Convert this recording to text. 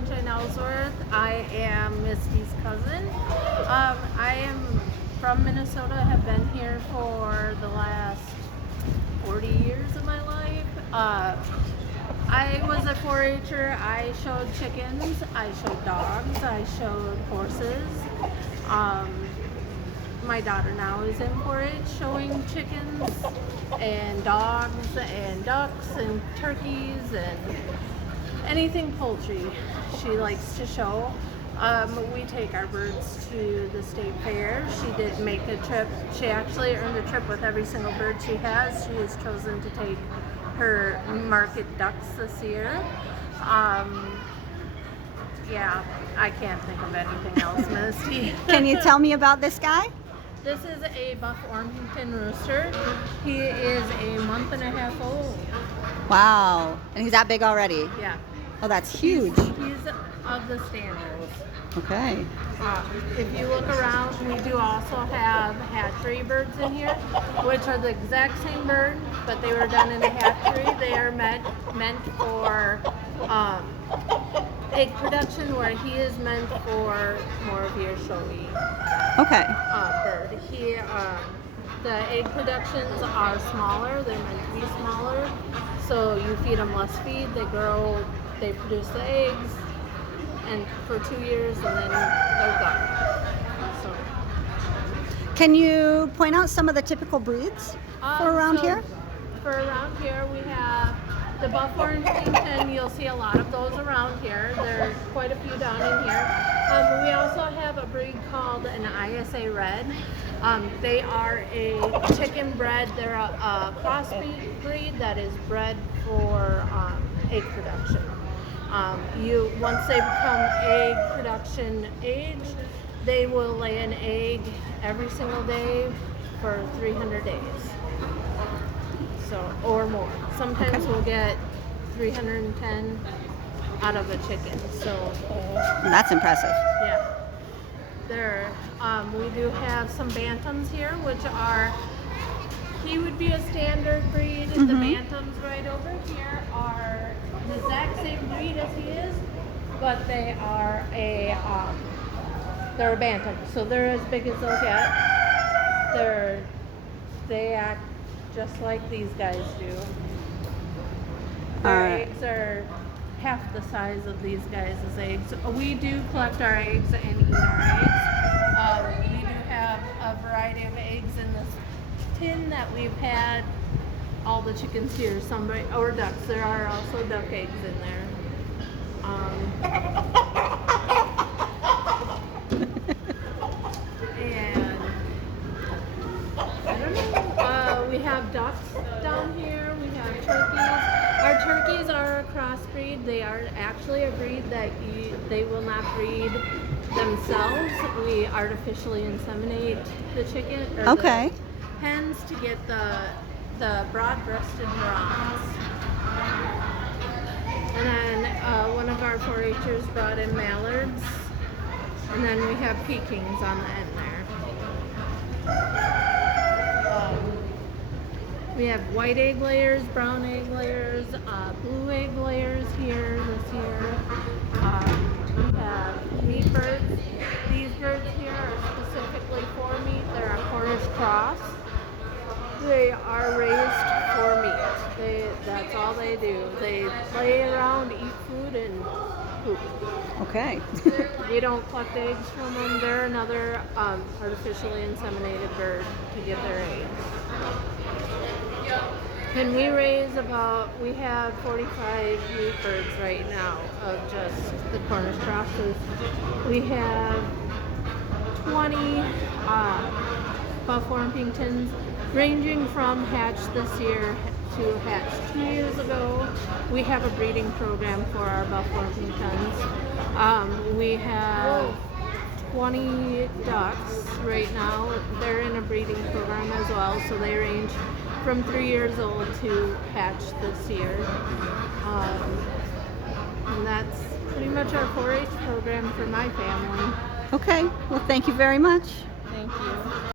Sunshine Ellsworth. I am Misty's cousin. I am from Minnesota. I have been here for the last 40 years of my life. I was a 4-H'er. I showed chickens, I showed dogs, I showed horses. My daughter now is in 4-H showing chickens and dogs and ducks and turkeys and anything poultry she likes to show. We take our birds to the state fair. She did make a trip. She actually earned a trip with every single bird she has. She has chosen to take her market ducks this year. Yeah, I can't think of anything else, Misty. Can you tell me about this guy? This is a buff Orpington rooster. He is a month and a half old. Wow. And he's that big already? Yeah. Oh, that's huge. He's of the standards. Okay. If you look around, we do also have hatchery birds in here, which are the exact same bird, but they were done in a hatchery. They are meant for egg production, where he is meant for more of your showy Okay. bird. The egg productions are smaller. They're meant to be smaller, so you feed them less feed. They grow. They produce the eggs, and for 2 years, and then they're done. So, Can you point out some of the typical breeds for around here? For around here, we have the buff Orpington. You'll see a lot of those around here. There's quite a few down in here. We also have a breed called an ISA Red. They are a chicken bred. They're a cross breed that is bred for egg production. Once they become egg production age, they will lay an egg every single day for 300 days. So, or more. Sometimes we'll get 310 out of a chicken. So That's impressive. yeah. We do have some bantams here, which are, he would be a standard breed. The bantams right over here are the exact same breed as he is, but they are they're a bantam, so they're as big as they'll get. They act just like these guys do. Their eggs are half the size of these guys' eggs. We do collect our eggs and eat our eggs. We do have a variety of eggs in this tin that we've had all the chickens here, or ducks. There are also duck eggs in there. And I don't know. We have ducks down here. We have turkeys. Our turkeys are a crossbreed. They are actually a breed that they will not breed themselves. We artificially inseminate the chicken or the hens to get the broad-breasted browns. And then one of our 4-H'ers brought in mallards, and then we have Pekings on the end there. We have white egg layers, brown egg layers, blue egg layers here this year. We have meat birds. These birds here are specifically for meat. They're a Cornish cross. They are raised for meat. That's all they do. They play around, eat food, and poop. Okay. We don't collect eggs from them. They're another artificially inseminated bird to get their eggs. And we have 45 meat birds right now of just the Cornish crosses. We have 20 buff Orpingtons, ranging from hatched this year to hatched 2 years ago. We have a breeding program for our buff Orpingtons. We have 20 ducks right now. They're in a breeding program as well, so they range from 3 years old to hatched this year. And that's pretty much our 4-H program for my family. Okay. Well, thank you very much. Thank you.